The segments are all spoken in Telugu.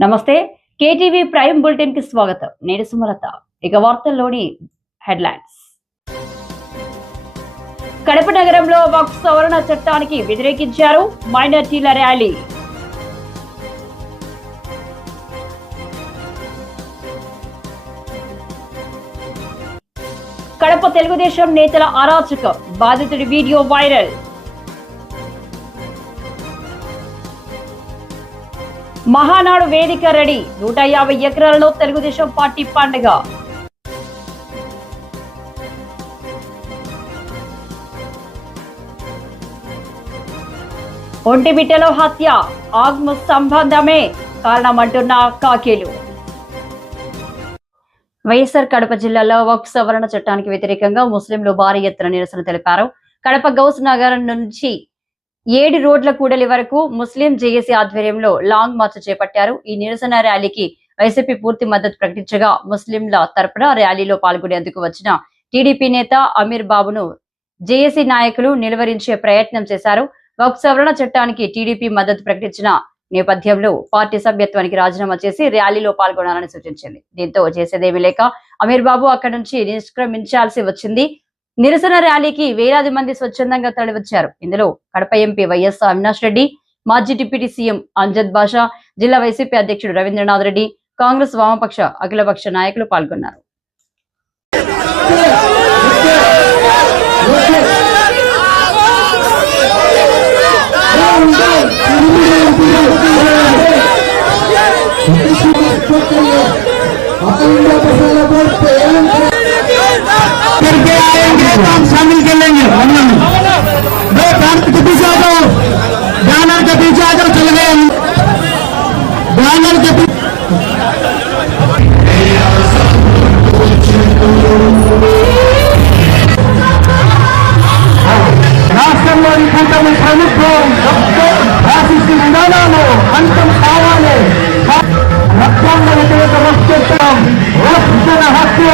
నమస్తే కేటీవీ ప్రైమ్ బులెటిన్కి స్వాగతం. నేను సుమలత. ఇక వార్తల్లోని హెడ్లైన్స్. కడప నగరంలో వక్ సవరణ చట్టానికి వ్యతిరేకించారు మైనార్టీల ర్యాలీ. కడప తెలుగుదేశం నేతల అరాచకం. బాధితుడి వీడియో వైరల్. మహానాడు వేదిక రెడీ. నూట యాభై ఎకరాలలో తెలుగుదేశం పార్టీ పండుగ. ఒంటిమిట్టలో హత్య ఆత్మ సంబంధమే కారణమంటున్న కాకీలు. వైఎస్ఆర్ కడప జిల్లాలో వక్ఫ్ సవరణ చట్టానికి వ్యతిరేకంగా ముస్లింలు భారీ ఎత్తున నిరసన తెలిపారు. కడప గౌస్ నగరం నుంచి ఏడు రోడ్ల కూడలి వరకు ముస్లిం జేఏసీ ఆధ్వర్యంలో లాంగ్ మార్చ్ చేపట్టారు. ఈ నిరసన ర్యాలీకి వైసీపీ పూర్తి మద్దతు ప్రకటించగా ముస్లింల తరపున ర్యాలీలో పాల్గొనేందుకు వచ్చిన టీడీపీ నేత అమీర్ బాబును జేఏసీ నాయకులు నిలువరించే ప్రయత్నం చేశారు. వక్ సవరణ చట్టానికి టీడీపీ మద్దతు ప్రకటించిన నేపథ్యంలో పార్టీ సభ్యత్వానికి రాజీనామా చేసి ర్యాలీలో పాల్గొనాలని సూచించింది. దీంతో చేసేదేమీ లేక అమీర్ బాబు అక్కడి నుంచి నిష్క్రమించాల్సి వచ్చింది. నిరసన ర్యాలీకి వేలాది మంది స్వచ్ఛందంగా తరలివచ్చారు. ఇందులో కడప ఎంపీ వైఎస్ అవినాష్ రెడ్డి మాజీ డిప్యూటీ సీఎం అంజద్ బాషా జిల్లా వైసీపీ అధ్యక్షుడు రవీంద్రనాథ్ రెడ్డి కాంగ్రెస్ వామపక్ష అఖిలపక్ష నాయకులు పాల్గొన్నారు. అక్కడ आएंगे तो हम शामिल कर लेंगे हमने दो बैनर के पीछे आ जाओ बैनर के पीछे आ जाओ चल गए हम बैनर के पीछे రాష్ట్రంలోని కూటమి ప్రభుత్వం రాసిస్తు విధానాలు అంతం కావాలి రక్తంలో వ్యతిరేక వస్తుత్వం రక్షణ హక్కు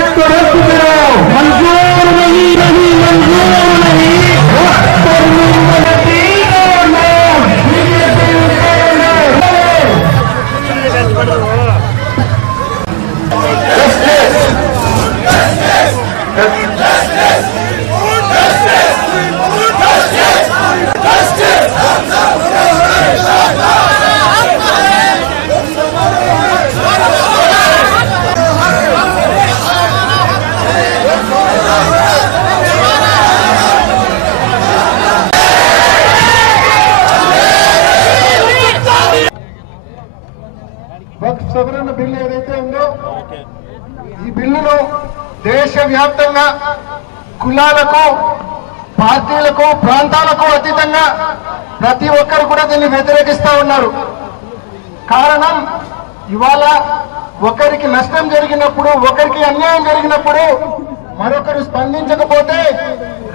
కులాలకు పార్టీలకు ప్రాంతాలకు అతీతంగా ప్రతి ఒక్కరు కూడా దీన్ని వ్యతిరేకిస్తా ఉన్నారు. కారణం ఇవాళ ఒకరికి నష్టం జరిగినప్పుడు ఒకరికి అన్యాయం జరిగినప్పుడు మరొకరు స్పందించకపోతే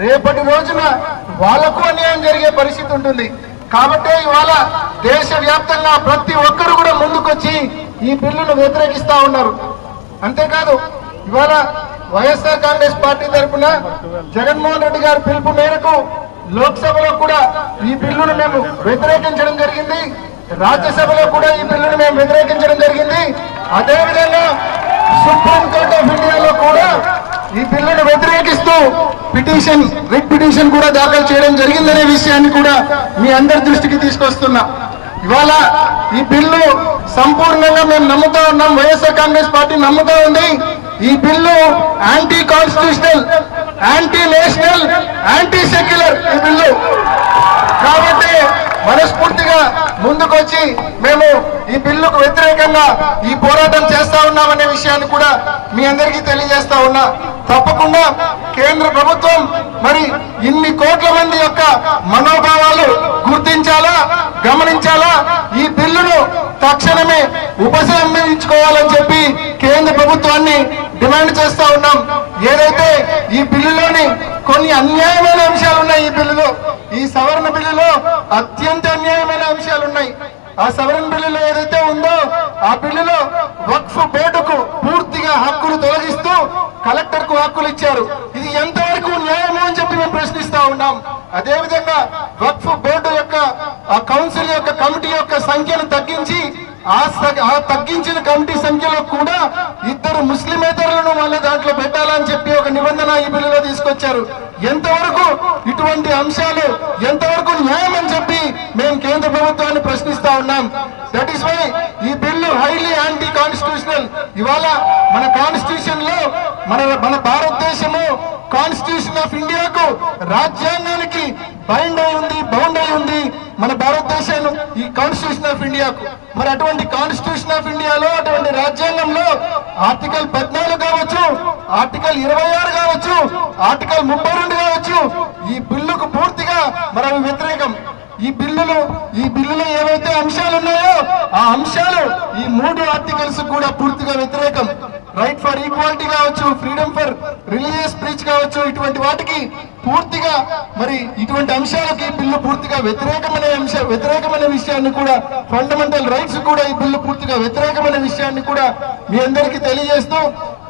రేపటి రోజున వాళ్ళకు అన్యాయం జరిగే పరిస్థితి ఉంటుంది. కాబట్టి ఇవాళ దేశవ్యాప్తంగా ప్రతి ఒక్కరు కూడా ముందుకొచ్చి ఈ బిల్లును వ్యతిరేకిస్తా ఉన్నారు. అంతేకాదు ఇవాళ వైఎస్ఆర్ కాంగ్రెస్ పార్టీ తరఫున జగన్మోహన్ రెడ్డి గారి పిలుపు మేరకు లోక్సభలో కూడా ఈ బిల్లును మేము వ్యతిరేకించడం జరిగింది. రాజ్యసభలో కూడా ఈ బిల్లును మేము వ్యతిరేకించడం జరిగింది. అదేవిధంగా సుప్రీంకోర్టు ఆఫ్ ఇండియాలో కూడా ఈ బిల్లును వ్యతిరేకిస్తూ పిటిషన్ రిట్ పిటిషన్ కూడా దాఖలు చేయడం జరిగిందనే విషయాన్ని కూడా మీ అందరి దృష్టికి తీసుకొస్తున్నా. ఇవాళ ఈ బిల్లు సంపూర్ణంగా మేము నమ్ముతా ఉన్నాం. వైఎస్ఆర్ కాంగ్రెస్ పార్టీ నమ్ముతా ఉంది. ఈ bill anti constitutional anti national anti secular ఈ బిల్లు. కాబట్టి మనస్ఫూర్తిగా ముందుకొచ్చి మేము ఈ బిల్లుకు వ్యతిరేకంగా ఈ పోరాటం చేస్తా ఉన్నామనే విషయాన్ని కూడా మీ అందరికీ తెలియజేస్తా ఉన్నా. తప్పకుండా కేంద్ర ప్రభుత్వం మరి ఇన్ని కోట్ల మంది యొక్క మనోభావాలు గుర్తించాలా గమనించాలా? ఈ బిల్లును తక్షణమే ఉపసంహరించుకోవాలని చెప్పి కేంద్ర ప్రభుత్వాన్ని డిమాండ్ చేస్తా ఉన్నాం. ఏదైతే ఈ బిల్లులోని అన్యాయమైన అంశాలు ఉన్నాయి ఈ బిల్లులో ఈ సవరణ బిల్లులో అత్యంత అన్యాయమైన అంశాలు ఉన్నాయి. ఆ సవరణ బిల్లులో ఏదైతే ఉందో ఆ బిల్లులో వక్ఫ్ బోర్డుకు పూర్తిగా హక్కులు తొలగిస్తూ కలెక్టర్కు హక్కులు ఇచ్చారు. ఇది ఎంతవరకు న్యాయము అని చెప్పి మేము ప్రశ్నిస్తా ఉన్నాం. అదే విధంగా వక్ఫ్ బోర్డు యొక్క ఆ కౌన్సిల్ యొక్క కమిటీ యొక్క సంఖ్యను తగ్గించి ఆ ఆ తగ్గించిన కమిటీ సంఖ్యలో కూడా ఇద్దరు ముస్లిమేతరులను మళ్ళీ దాంట్లో పెట్టాలని చెప్పి ఒక నిబంధన ఈ బిల్లులో తీసుకొచ్చారు. ఎంతవరకు ఇటువంటి అంశాలు ఎంతవరకు న్యాయం అని చెప్పి మేము కేంద్ర ప్రభుత్వాన్ని ప్రశ్నిస్తా ఉన్నాం. దట్ ఈస్ వై ఈ బిల్లు హైలీ యాంటీ కాన్స్టిట్యూషనల్ ఇవాళ మన కాన్స్టిట్యూషన్లో మన మన భారతదేశము కాన్స్టిట్యూషన్ ఆఫ్ ఇండియాకు రాజ్యాంగానికి బైండ్ అయి ఉంది బౌండ్ అయి ఉంది. మన భారతదేశం ఈ కాన్స్టిట్యూషన్ ఆఫ్ ఇండియాకు మరి అటువంటి కాన్స్టిట్యూషన్ ఆఫ్ ఇండియాలో అటువంటి రాజ్యాంగంలో ఆర్టికల్ పద్నాలుగు కావచ్చు ఆర్టికల్ ఇరవై ఆరు కావచ్చు ఆర్టికల్ ముప్పై రెండు కావచ్చు ఈ బిల్లుకు పూర్తిగా మరి వ్యతిరేకం. ఈ బిల్లులు ఈ బిల్లులో ఏవైతే అంశాలు ఉన్నాయో ఆ అంశాలు ఈ మూడు ఆర్టికల్స్ కూడా పూర్తిగా వ్యతిరేకం. రైట్ ఫర్ ఈక్వాలిటీ కావచ్చు ఫ్రీడమ్ ఫర్ రిలీజియస్ స్పీచ్ కావచ్చు ఇటువంటి వాటికి పూర్తిగా మరి ఇటువంటి అంశాలకి బిల్లు పూర్తిగా వ్యతిరేకమైన అంశ వ్యతిరేకమైన విషయాన్ని కూడా ఫండమెంటల్ రైట్స్ కూడా ఈ బిల్లు పూర్తిగా వ్యతిరేకమైన విషయాన్ని కూడా మీ అందరికీ తెలియజేస్తూ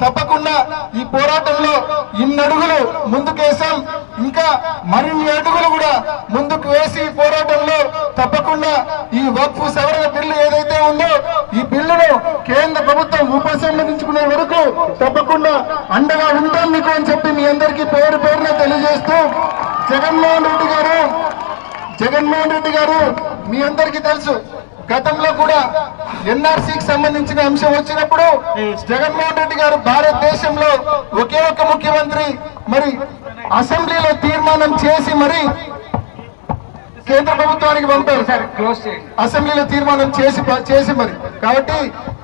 తప్పకుండా ఈ పోరాటంలో ఇన్ని అడుగులు ముందుకేసాం ఇంకా మరిన్ని అడుగులు కూడా ముందుకు వేసి ఈ పోరాటంలో తప్పకుండా ఈ వక్ఫ్ సవరణ బిల్లు ఏదైతే ఉందో ఈ బిల్లును కేంద్ర ప్రభుత్వం ఉపసంహరించుకునే వరకు తప్పకుండా అండగా ఉంటాం మీకు అని చెప్పి మీ అందరికీ పేరు పేరున తెలియజేస్తూ జగన్మోహన్ రెడ్డి గారు జగన్మోహన్ రెడ్డి గారు మీ అందరికీ తెలుసు గతంలో కూడా ఎన్ఆర్సీకి సంబంధించిన అంశం వచ్చినప్పుడు జగన్మోహన్ రెడ్డి గారు భారతదేశంలో ఒకే ఒక్క ముఖ్యమంత్రి మరి అసెంబ్లీలో తీర్మానం చేసి మరి కేంద్ర ప్రభుత్వానికి పంపారు. అసెంబ్లీలో తీర్మానం చేసి చేసి మరి. కాబట్టి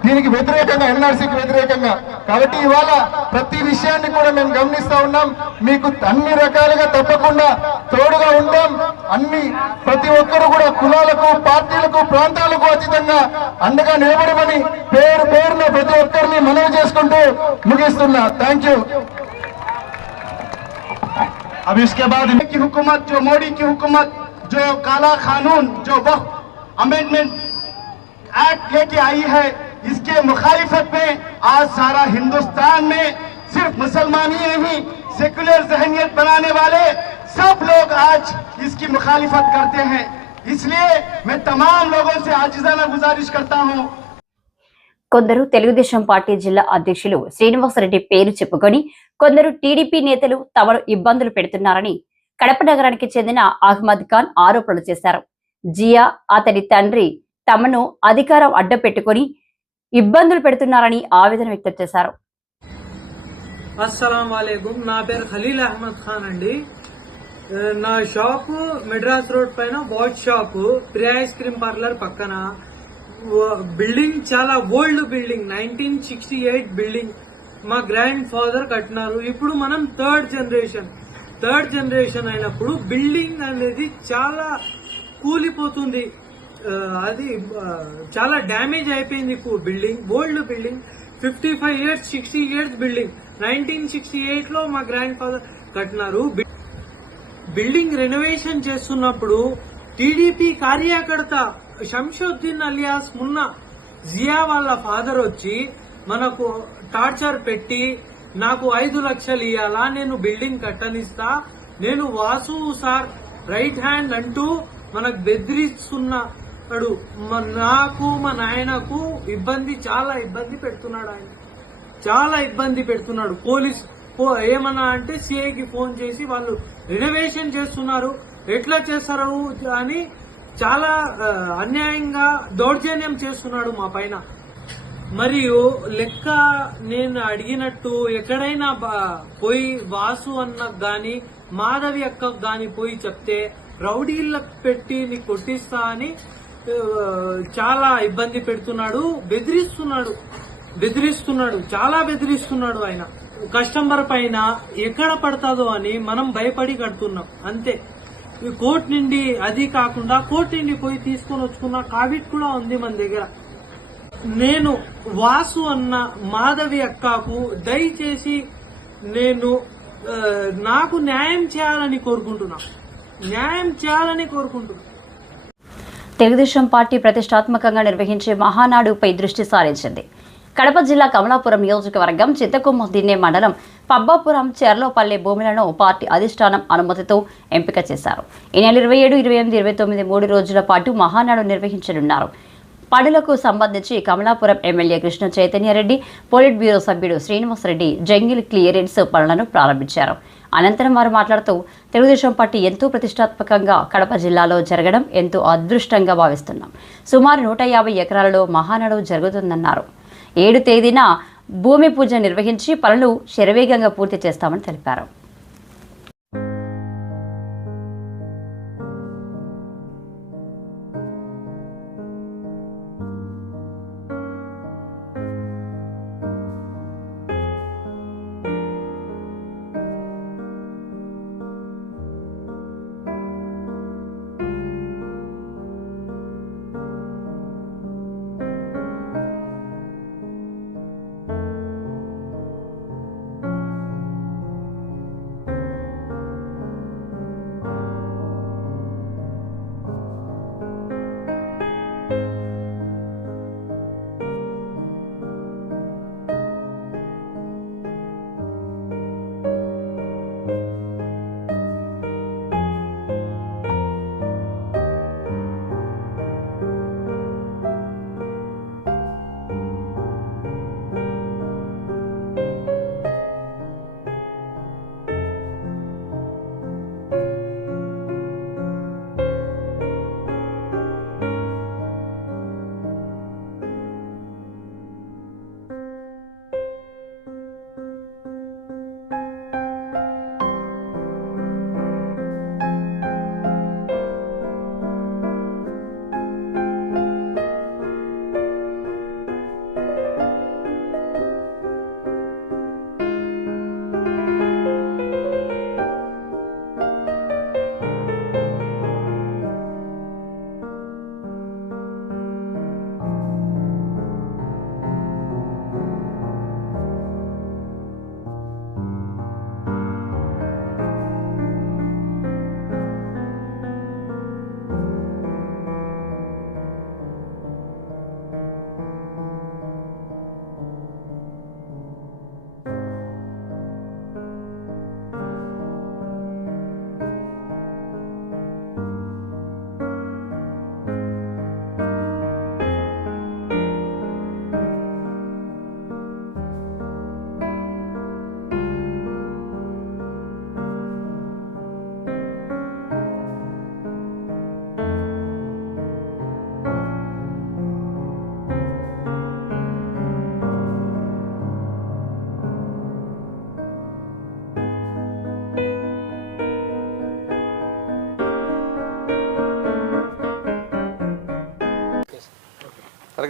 దీనికి వ్యతిరేకంగా ఎన్ఆర్సీకి వ్యతిరేకంగా కాబట్టి ఇవాళ ప్రతి విషయాన్ని కూడా మేము గమనిస్తా ఉన్నాం మీకు అన్ని రకాలుగా తప్పకుండా తోడుగా ఉంటాం అన్ని ప్రతి ఒక్కరు కూడా కులాలకు పార్టీలకు ప్రాంతాలకు అతీతంగా అండగా నిలబడమని పేరు పేరున ప్రతి ఒక్కరిని మనవి చేసుకుంటూ ముగిస్తున్నా థ్యాంక్ యూ अब इसके बाद की हुकूमत जो मोदी की हुकूमत जो काला कानून जो वक्त अमेंडमेंट एक्ट लेके आई है इसके मुखालिफत में आज सारा हिंदुस्तान में सिर्फ मुसलमान ही नहीं सेकुलर जहनीत बनाने वाले सब लोग आज इसकी मुखालिफत करते हैं इसलिए मैं तमाम लोगों से आजिजाना गुजारिश करता हूँ కొందరు తెలుగుదేశం పార్టీ జిల్లా అధ్యక్షులు శ్రీనివాసరెడ్డి పేరు చెప్పుకొని కొందరు టీడీపీ నేతలు తమను ఇబ్బందులు పెడుతున్నారని కడప నగరానికి చెందిన అహ్మద్ ఖాన్ ఆరోపణలు చేశారు జియా అతడి తండ్రి తమను అధికారం అడ్డపెట్టుకొని ఇబ్బందులు పెడుతున్నారని ఆవేదన వ్యక్తం చేశారు. అస్సలం వాలేకుం నా పేరు ఖలీల్ అహ్మద్ ఖాన్ అండి. నా షాపు మెడ్రాస్ రోడ్ పైన watch shop Priya ice cream parlour పక్కన. బిల్డింగ్ చాలా old building nineteen sixty eight building మా గ్రాండ్ ఫాదర్ కట్టినారు. ఇప్పుడు మనం థర్డ్ జనరేషన్. థర్డ్ జనరేషన్ అయినప్పుడు బిల్డింగ్ అనేది చాలా కూలిపోతుంది. అది చాలా డ్యామేజ్ అయిపోయింది building old building. Fifty five years sixty years building. Nineteen sixty ఎయిట్లో మా గ్రాండ్ ఫాదర్ కట్టినారు. బిల్డింగ్ రెనోవేషన్ చేస్తున్నప్పుడు టీడీపీ కార్యకర్త శంషుద్దీన్ అలియాస్ మున్నా జియా వాళ్ళ ఫాదర్ వచ్చి మనకు టార్చర్ పెట్టి నాకు ఐదు లక్షలు ఇవ్వాలా నేను బిల్డింగ్ కట్టనిస్తా నేను వాసు సార్ రైట్ హ్యాండ్ అంటూ మనకు బెదిరిస్తున్న చెప్పాడు నాకు మా నాయనకు ఇబ్బంది చాలా ఇబ్బంది పెడుతున్నాడు ఆయన. చాలా ఇబ్బంది పెడుతున్నాడు. పోలీస్ ఏమన్నా అంటే సిఐకి ఫోన్ చేసి వాళ్ళు రినోవేషన్ చేస్తున్నారు. ఎట్లా చేస్తారు అని చాలా అన్యాయంగా దౌర్జన్యం చేస్తున్నాడు మా పైన. మరియు లెక్క నేను అడిగినట్టు ఎక్కడైనా పోయి వాసు అన్నకు గాని మాధవి అక్కకు గాని పోయి చెప్తే రౌడీలకు పెట్టి నీ కొట్టిస్తా అని చాలా ఇబ్బంది పెడుతున్నాడు బెదిరిస్తున్నాడు బెదిరిస్తున్నాడు చాలా బెదిరిస్తున్నాడు ఆయన. కస్టమర్ పైన ఎక్కడ పడతాదో అని మనం భయపడి కడుతున్నాం అంతే. ఈ కోర్టు నుండి అది కాకుండా కోర్టు నుండి పోయి తీసుకొని వచ్చుకున్న కావిట్ కూడా ఉంది మన దగ్గర. నేను వాసు అన్న మాధవి అక్కకు దయచేసి నేను నాకు న్యాయం చేయాలని కోరుకుంటున్నా. న్యాయం చేయాలని కోరుకుంటున్నా. తెలుగుదేశం పార్టీ ప్రతిష్టాత్మకంగా నిర్వహించే మహానాడుపై దృష్టి సారించింది. కడప జిల్లా కమలాపురం నియోజకవర్గం చింతకొమ్మ దిన్నే మండలం పబ్బాపురం చెర్లోపల్లె భూములను పార్టీ అధిష్టానం అనుమతితో ఎంపిక చేశారు. ఈ నెల ఇరవై ఏడు ఇరవై ఎనిమిది ఇరవై తొమ్మిది మూడు రోజుల పాటు మహానాడు నిర్వహించనున్నారు. పనులకు సంబంధించి Kamalapuram MLA Krishna Chaitanya Reddy politburo సభ్యుడు శ్రీనివాసరెడ్డి జంగిల్ క్లియరెన్స్ పనులను ప్రారంభించారు. అనంతరం వారు మాట్లాడుతూ తెలుగుదేశం పార్టీ ఎంతో ప్రతిష్టాత్మకంగా కడప జిల్లాలో జరగడం ఎంతో అదృష్టంగా భావిస్తున్నాం. సుమారు నూట యాభై ఎకరాలలో మహానడవు జరుగుతుందన్నారు. ఏడు తేదీన భూమి పూజ నిర్వహించి పనులు శరవేగంగా పూర్తి చేస్తామని తెలిపారు.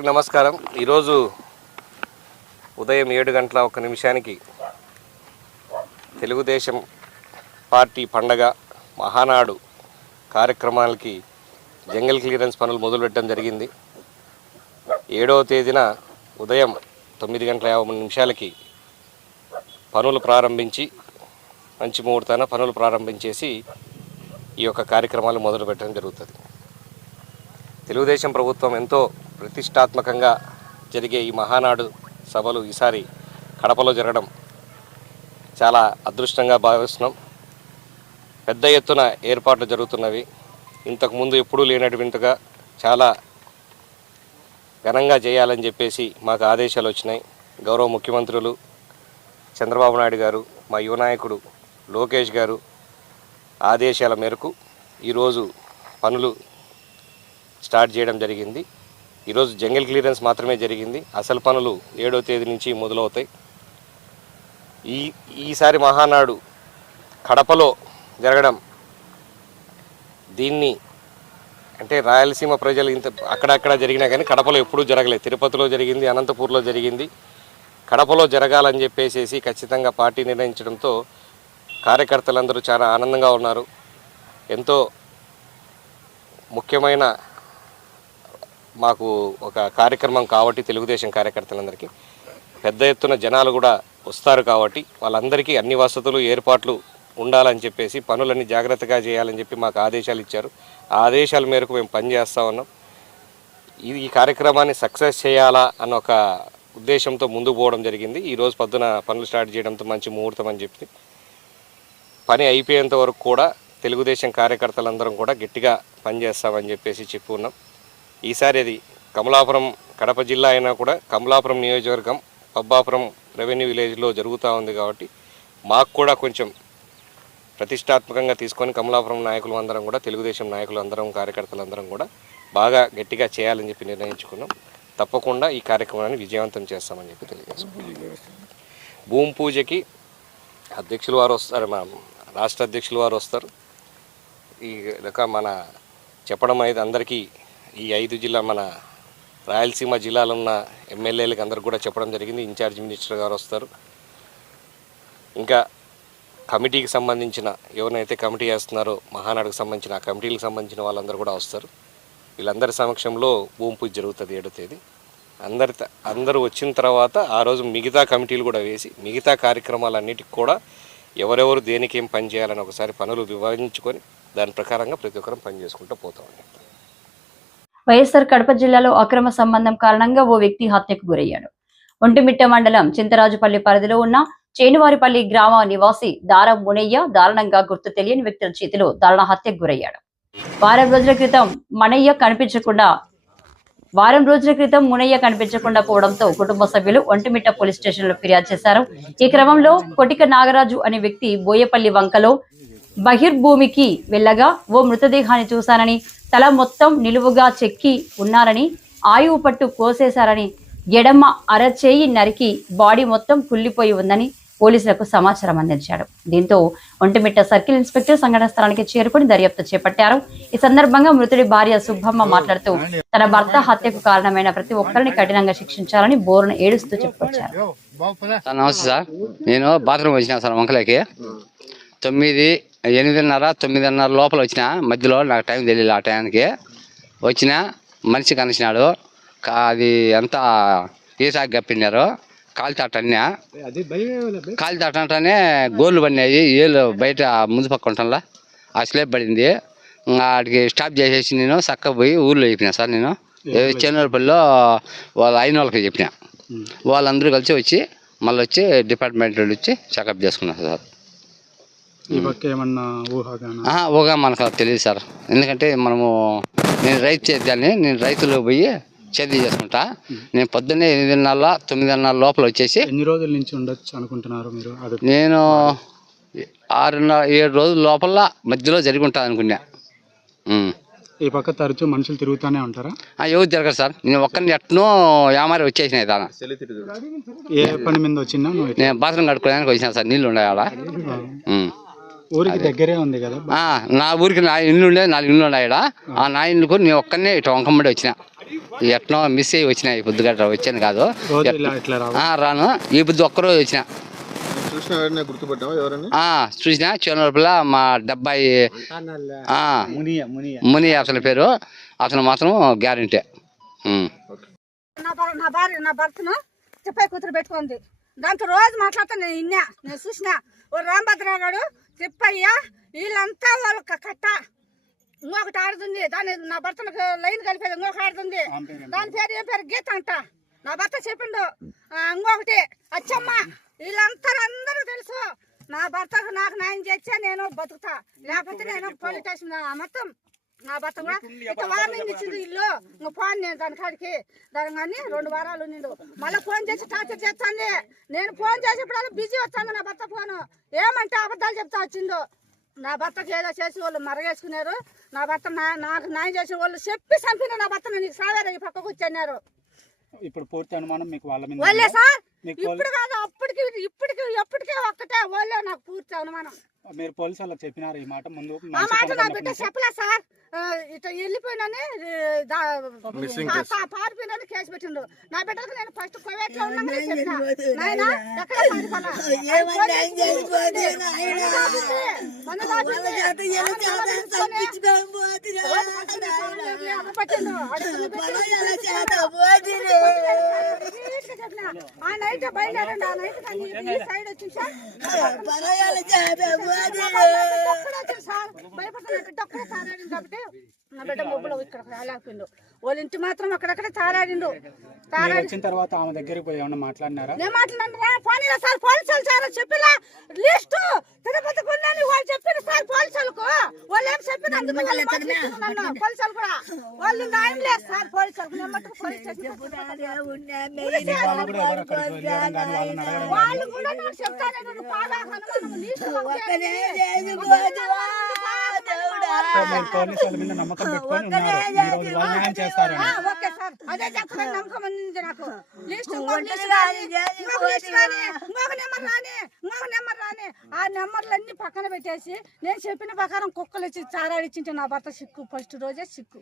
అందరికి నమస్కారం. ఈరోజు ఉదయం ఏడు గంటల ఒక నిమిషానికి తెలుగుదేశం పార్టీ పండగ మహానాడు కార్యక్రమాలకి జంగల్ క్లియరెన్స్ పనులు మొదలుపెట్టడం జరిగింది. ఏడవ తేదీన ఉదయం తొమ్మిది గంటల యాభై మూడు నిమిషాలకి పనులు ప్రారంభించి మంచి ముహూర్తాన పనులు ప్రారంభించేసి ఈ యొక్క కార్యక్రమాలు మొదలు పెట్టడం జరుగుతుంది. తెలుగుదేశం ప్రభుత్వం ఎంతో ప్రతిష్టాత్మకంగా జరిగే ఈ మహానాడు సభలు ఈసారి కడపలో జరగడం చాలా అదృష్టంగా భావిస్తున్నాం. పెద్ద ఎత్తున ఏర్పాట్లు జరుగుతున్నవి. ఇంతకుముందు ఎప్పుడూ లేనటువంటిగా చాలా ఘనంగా చేయాలని చెప్పేసి మాకు ఆదేశాలు వచ్చినాయి. గౌరవ ముఖ్యమంత్రులు చంద్రబాబు నాయుడు గారు మా యువ నాయకుడు లోకేష్ గారు ఆదేశాల మేరకు ఈరోజు పనులు స్టార్ట్ చేయడం జరిగింది. ఈరోజు జంగల్ క్లియరెన్స్ మాత్రమే జరిగింది. అసలు పనులు ఏడో తేదీ నుంచి మొదలవుతాయి. ఈ ఈసారి మహానాడు కడపలో జరగడం దీన్ని అంటే రాయలసీమ ప్రజలు ఇంత అక్కడక్కడ జరిగినా కానీ కడపలో ఎప్పుడూ జరగలేదు. తిరుపతిలో జరిగింది అనంతపూర్లో జరిగింది. కడపలో జరగాలని చెప్పేసేసి ఖచ్చితంగా పార్టీ నిర్ణయించడంతో కార్యకర్తలందరూ చాలా ఆనందంగా ఉన్నారు. ఎంతో ముఖ్యమైన మాకు ఒక కార్యక్రమం కాబట్టి తెలుగుదేశం కార్యకర్తలందరికీ పెద్ద ఎత్తున జనాలు కూడా వస్తారు కాబట్టి వాళ్ళందరికీ అన్ని వసతులు ఏర్పాట్లు ఉండాలని చెప్పేసి పనులన్నీ జాగ్రత్తగా చేయాలని చెప్పి మాకు ఆదేశాలు ఇచ్చారు. ఆ ఆదేశాల మేరకు మేము పనిచేస్తూ ఉన్నాం. ఇది ఈ కార్యక్రమాన్ని సక్సెస్ చేయాలా అన్న ఒక ఉద్దేశంతో ముందుకు పోవడం జరిగింది. ఈరోజు పొద్దున పనులు స్టార్ట్ చేయడంతో మంచి ముహూర్తం అని చెప్పి పని అయిపోయేంత వరకు కూడా తెలుగుదేశం కార్యకర్తలందరం కూడా గట్టిగా పనిచేస్తామని చెప్పేసి చెప్పి ఉన్నాం. ఈసారి అది కమలాపురం కడప జిల్లా అయినా కూడా కమలాపురం నియోజకవర్గం పబ్బాపురం రెవెన్యూ విలేజ్లో జరుగుతూ ఉంది కాబట్టి మాకు కూడా కొంచెం ప్రతిష్టాత్మకంగా తీసుకొని కమలాపురం నాయకులు అందరం కూడా తెలుగుదేశం నాయకులు అందరం కార్యకర్తలు అందరం కూడా బాగా గట్టిగా చేయాలని చెప్పి నిర్ణయించుకున్నాం. తప్పకుండా ఈ కార్యక్రమాన్ని విజయవంతం చేస్తామని చెప్పి తెలియజేస్తాం భూమి పూజకి అధ్యక్షులు వారు వస్తారు మా రాష్ట్ర అధ్యక్షులు వారు వస్తారు. ఈ లెక్క మన చెప్పడం అనేది అందరికీ ఈ ఐదు జిల్లా మన రాయలసీమ జిల్లాలో ఉన్న ఎమ్మెల్యేలకు అందరికి కూడా చెప్పడం జరిగింది. ఇన్ఛార్జ్ మినిస్టర్ గారు వస్తారు. ఇంకా కమిటీకి సంబంధించిన ఎవరినైతే కమిటీ వేస్తున్నారో మహానాడుకు సంబంధించిన ఆ కమిటీలకు సంబంధించిన వాళ్ళందరూ కూడా వస్తారు. వీళ్ళందరి సమక్షంలో భూమి పూజ జరుగుతుంది ఏడో తేదీ. అందరి త- అందరూ వచ్చిన తర్వాత ఆ రోజు మిగతా కమిటీలు కూడా వేసి మిగతా కార్యక్రమాలన్నిటికి కూడా ఎవరెవరు దేనికి ఏం పని చేయాలని ఒకసారి పనులు వివరించుకొని దాని ప్రకారంగా ప్రతి ఒక్కరం పని చేసుకుంటూ పోతామండి వైఎస్సార్ కడప జిల్లాలో అక్రమ సంబంధం కారణంగా ఓ వ్యక్తి హత్యకు గురయ్యాడు. ఒంటిమిట్ట మండలం చింతరాజుపల్లి పరిధిలో ఉన్న చేనువారిపల్లి గ్రామ నివాసి దారం మునయ్య దారుణంగా గుర్తు తెలియని వ్యక్తుల చేతిలో దారుణ హత్యకు గురయ్యాడు. వారం రోజుల క్రితం మనయ్య కనిపించకుండా వారం రోజుల క్రితం మునయ్య కనిపించకుండా పోవడంతో కుటుంబ సభ్యులు ఒంటిమిట్ట పోలీస్ స్టేషన్లో ఫిర్యాదు చేశారు. ఈ క్రమంలో కొటిక నాగరాజు అనే వ్యక్తి బోయపల్లి వంకలో బహిర్భూమికి వెళ్ళగా ఓ మృతదేహాన్ని చూశానని తల మొత్తం నిలువుగా చెక్కి ఉన్నారని ఆయువు పట్టు కోసేశారని ఎడమ అరచేయి నరికి బాడీ మొత్తం కుళ్ళిపోయి ఉందని పోలీసులకు సమాచారం అందించాడు. దీంతో ఒంటిమిట్ట సర్కిల్ ఇన్స్పెక్టర్ సంఘటన స్థలానికి చేరుకుని దర్యాప్తు చేపట్టారు. ఈ సందర్భంగా మృతుడి భార్య సుబ్బమ్మ మాట్లాడుతూ తన భర్త హత్యకు కారణమైన ప్రతి ఒక్కరిని కఠినంగా శిక్షించాలని బోరును ఏడుస్తూ చెప్పుకొచ్చారు. నమస్తే సార్. నేను బాత్రూమ్ వచ్చిన సార్ వంకలకి. తొమ్మిది ఎనిమిదిన్నర తొమ్మిదిన్నర లోపల వచ్చిన మధ్యలో నాకు టైం తెలియదు ఆ టైంకి వచ్చిన మనిషి కనిసినాడు కా- అది అంతా ఈసాకి గప్పినారు కాలు తాటన్నా కాలు తాటంటనే గోళ్ళు పడినాయి. ఏళ్ళు బయట ముందు పక్క ఉంటాంలా ఆ స్లేప్ పడింది. ఆడికి స్టాప్ చేసేసి నేను చక్కగా పోయి ఊర్లో చెప్పిన సార్ నేను. చెన్నూరుపల్లిలో వాళ్ళ అయిన వాళ్ళకి చెప్పిన. వాళ్ళందరూ కలిసి వచ్చి మళ్ళీ వచ్చి డిపార్ట్మెంట్ వచ్చి చెకప్ చేసుకున్నారు సార్. ఈ పక్క ఏమన్నా ఊహాగానా? ఆహా, ఊగా మనకు తెలియదు సార్. ఎందుకంటే మనము నేను రైతు చేద్దాన్ని నేను రైతులు పోయి చేతి చేసుకుంటా. నేను పొద్దున్నే ఎనిమిదిన్నర తొమ్మిదిన్నర లోపల వచ్చేసి ఎన్ని రోజుల నుంచి ఉండొచ్చు అనుకుంటున్నారు మీరు? నేను ఆరున్నర ఏడు రోజుల లోపల మధ్యలో జరిగి ఉంటుంది అనుకున్నా. ఈ పక్క తరచూ మనుషులు తిరుగుతూనే ఉంటారా? ఎవరు తిరగరు సార్. నేను ఒక్కరిని ఎట్నో యామారి వచ్చేసిన దాన ఏ పని మీద వచ్చినా ఇట్లా? నేను బాత్రూమ్ కడుక్కోడానికి వచ్చిన సార్. నీళ్ళు ఉన్నాయి ఆడ. ఊరికి దగ్గరే ఉంది కదా? ఆ, నా ఊరికి నా ఇల్లు ఉండే నాలుగు ఇల్లు ఉన్నాయి. ఆ నా ఇల్లుకు నేను ఒక్కనే ఇటు వంకమ్మడి వచ్చిన. ఎట్నో మిస్ అయ్యి వచ్చిన ఈ పొద్దుగట్ట వచ్చాను కాదు. రాను. ఈ బుద్ధి ఒక్కరోజు వచ్చిన. చూసిన ఎవరైనా గుర్తుపట్టావా? ఎవరైనా? ఆ, చూసిన చివరిపల్ల మా డబ్బాయి ఆ, ముని అతని పేరు. అతను మాత్రం గ్యారంటీ. నా భర్- నా భార్య నా భర్తను చెప్పే కూతురు పెట్టుకుంది. దాంతో రోజు మాట్లాడతా నేను ఇన్నా. నేను చూసిన. ఓ రాంభద్రరావు గారు చెప్పయ్య వీళ్ళంతా వాళ్ళ కట్ట. ఇంకొకటి ఆడుతుంది. దాని నా భర్తను లైన్ కలిపేది ఇంకొక ఆడుతుంది. దాని పేరు ఏం పేరు? గీత అంట. నా భర్త చెప్పిండు. ఇంకొకటి అచ్చమ్మ వీళ్ళంతా అందరూ తెలుసు. నా భర్తకు నాకు న్యాయం చేస్తే నేను బతుకుతా. లేకపోతే నేను పోలీస్ స్టేషన్ మొత్తం నా భర్త ఇక వార్నింగ్ ఇచ్చింది ఇల్లు? ఇంక ఫోన్ నేను దాని కాడికి. దాని కానీ రెండు వారాలు నిండు మళ్ళీ ఫోన్ చేసి టార్చర్ చేస్తాంది. నేను ఫోన్ చేసేప్పుడు బిజీ వస్తుంది నా భర్త ఫోను. ఏమంటే అబద్ధాలు చెప్తా వచ్చిందో నా భర్తకి ఏదో చేసి వాళ్ళు మరగేసుకున్నారు. నా భర్త నాకు న్యాయం చేసిన వాళ్ళు చెప్పి చంపిన నా భర్త నీకు సావేరా ఈ పక్కకు వచ్చన్నారు ఇప్పుడు పూర్తి అనుమానం మీకు వాళ్ళ మీద వాళ్ళే? సార్ ఇప్పుడు కాదు అప్పటికి ఇప్పటికి ఎప్పటికే ఒక్కటే. వాళ్ళే నాకు పూర్తి అనుమానం. మీరు పోలీసు వాళ్ళకి చెప్పినారు ఈ మాట ముందు ఆ మాట నా బిడ్డ? చెప్పలే సార్ ఆ, ఇట్లా వెళ్ళిపోయినని పారిపోయినని కేసు పెట్టిండు నా బిడ్డలకు నేను ఫస్ట్ కోవేట్లో ఉన్నానని చెప్పిన నాయన ఎక్కడ అమ్మ పట్టిండు. నీట్గా చెప్పిన. ఆ నైట్ బయలుదేరండి ఆ నైట్ కానీ ఈ సైడ్ వచ్చింది సార్ సార్ కాబట్టి నా బిడ్డ మొబ్బులో ఇక్కడ రాలేకపోయిండు. వాళ్ళ ఇంటి మాత్రం అక్కడక్కడ తారాడిండు. మీరు తారాడి వచ్చిన తర్వాత ఆమె దగ్గరికి పోయి ఏమన్నా మాట్లాడినారా? నేను మాట్లాడినా పోనీలా సార్ పోలీసులు సార్ చెప్పిలా. లిస్టు తిరుపతి గుండెని వాళ్ళు చెప్పిన సార్ పోలీసులకు వాళ్ళు ఏం చెప్పిన అందుకు వాళ్ళు పోలీసులు కూడా. వాళ్ళు న్యాయం లేదు సార్ పోలీసులకు నేను మట్టుకు పోలీస్ స్టేషన్ వాళ్ళు కూడా నాకు చెప్తాను పాలా హనుమానం లిస్టు మీరు పోలీసు వాళ్ళ మీద నమ్మకం పెట్టుకొని ఉన్నారు. అదే నమ్మకం ఉంది నాకు. లిస్ట్ ఇంకొక నెంబర్ రాని ఇంకొక నెంబర్ రాని. ఆ నెంబర్లన్నీ పక్కన పెట్టేసి నేను చెప్పిన ప్రకారం కుక్కలు వచ్చి చారాడిచ్చింటే నా భర్త సిక్కు. ఫస్ట్ రోజే సిక్కు.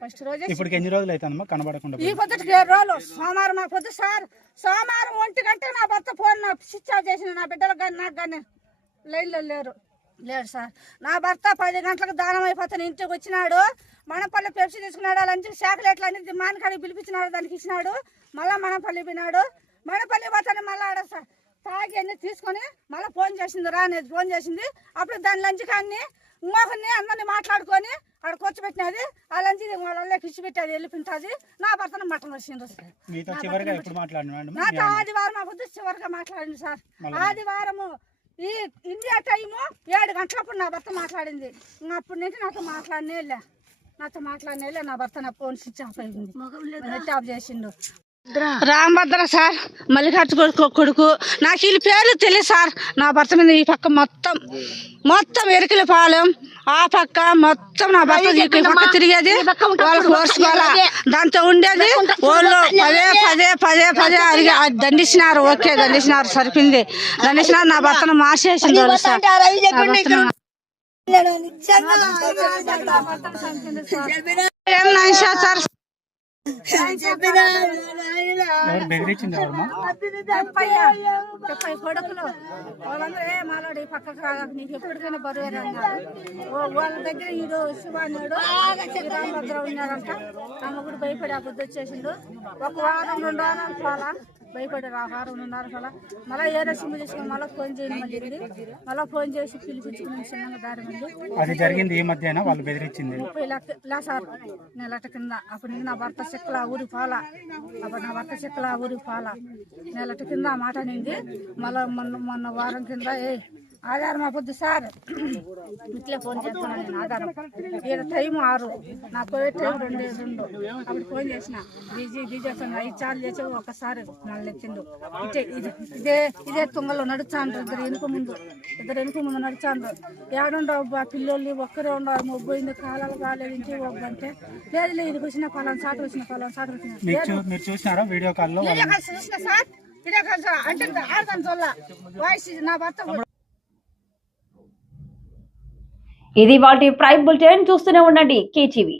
ఫస్ట్ రోజే. ఇప్పటికి ఎన్ని రోజులు అవుతుందమ్మా? కనబడకుండా ఈ? పొద్దుటికి ఏడు రోజులు. సోమవారం మా పొద్దు సార్ సోమవారం ఒంటి గంట నా భర్త ఫోన్ నా స్విచ్ ఆఫ్ చేసిన నా బిడ్డలకు కానీ నాకు కానీ లైన్లో లేరు. లేడు సార్. నా భర్త పది గంటలకు దానం అయిపోతాను. ఇంటికి వచ్చినాడు. మనపల్లి పెప్సీ తీసుకున్నాడు అలాంటి చాక్లెట్లు అన్ని మానకాడికి పిలిపించినాడు దానికి ఇచ్చినాడు. మళ్ళా మనపల్లి పోయినాడు. మనపల్లి పోతాను మళ్ళీ ఆడ స- తాగి అన్ని తీసుకొని మళ్ళీ ఫోన్ చేసింది రా అనేది ఫోన్ చేసింది. అప్పుడు దాని లంచ్ కానీ ఇంకొకరిని అందరిని మాట్లాడుకొని ఆడ కూర్చోబెట్టినది. ఆ లంచ్ వాళ్ళకి ఇచ్చి పెట్టేది వెళ్ళిపోతుంది నా భర్తను మటన్ మాట్లాడిన మేడం? నాతో ఆదివారం పొద్దు చివరిగా మాట్లాడింది సార్. ఆదివారము ఈ ఇండియా టైము ఏడు గంటలప్పుడు నా భర్త మాట్లాడింది. అప్పటి నుంచి నాతో మాట్లాడినేలే. నాతో మాట్లాడినేలే నా భర్త నా ఫోన్ స్విచ్ ఆఫ్ అయింది. ఆఫ్ చేసిండు. రామభద్ర సార్ మల్లికార్జున కొడుకు- కొడుకు. నాకు వీళ్ళ పేర్లు తెలియదు సార్. నా భర్త మీద ఈ పక్క మొత్తం మొత్తం ఎరికల పాలెం. ఆ పక్క మొత్తం నా భర్త ఈ పక్క తిరిగేది. వాళ్ళకి ఓర్చుకోవాలా దాంతో ఉండేది. వాళ్ళు పదే పదే పదే పదే అడిగి అది దండిస్తున్నారు ఓకే దండిస్తున్నారు సరిపోయింది. దండిస్తున్నారు నా భర్తను మార్చేసింది వాళ్ళు సార్? ఏం సార్. చెప్పయ్య కొడుకులు. వాళ్ళందరూ ఏ మాలాడు ఈ పక్కకు రా నీకు ఎప్పటికైనా బరువు అన్నారు ఓ- వాళ్ళ దగ్గర ఈడు శివానుడు శ్రీరామభద్ర ఉన్నారంట ఆమె కూడా భయపడి ఆ బుద్ధి వచ్చేసిండు. ఒక వారం రెండు వారాలు పోలా. భయపడి ఆ వారం రెండున్నర పోలా మళ్ళీ ఏదో సిమ్ చేసుకుని మళ్ళీ ఫోన్ చేయడం జరిగింది. మళ్ళీ ఫోన్ చేసి పిలిపించుకుని చిన్నగా దారి అది జరిగింది ఈ మధ్యన వాళ్ళు బెదిరించింది. ముప్పై లక్ష నెలట కింద అప్పుడు నా భర్త చెక్కల ఊరి పాల అప్పుడు నా భర్త చెక్కల ఊరి పాల. నెలట కింద మాట నింది మళ్ళీ మొన్న మొన్న వారం కింద ఏ ఆధారం పొద్దు సార్. ఇట్లే ఫోన్ చేస్తాను నేను ఆధారం. ఈడ టైం ఆరు. నా పోయే టైం రెండు రెండు. అప్పుడు ఫోన్ చేసిన. బిజీ బిజీ వస్తుంది. ఐదు సార్లు చేసి ఒకసారి మళ్ళీ ఎత్తిండు ఇటే ఇది ఇదే ఇదే తుంగలో నడుచాండ్రు ఇద్దరు వెనుక ముందు. ఇద్దరు వెనుక ముందు నడుచాండ్రు ఏడుండవు బా పిల్లోళ్ళు ఒక్కరే ఉండవు మొబ్బోయింది కాలాలు కాలేదు. ఇంటికి ఒబ్బంటే లేదు లేదు. ఇది వచ్చిన పలానా సాటు వచ్చిన పలానా సాటు వచ్చిన మీరు చూసినారా వీడియో కాల్ చూసిన సార్? వీడియో కాల్ చూ- అంటే ఆడదాని చొల్ల వాయిస్ నా భర్త ఇది వాటి ప్రైమ్ బులెటిన్ చూస్తూనే ఉండండి కేటీవీ.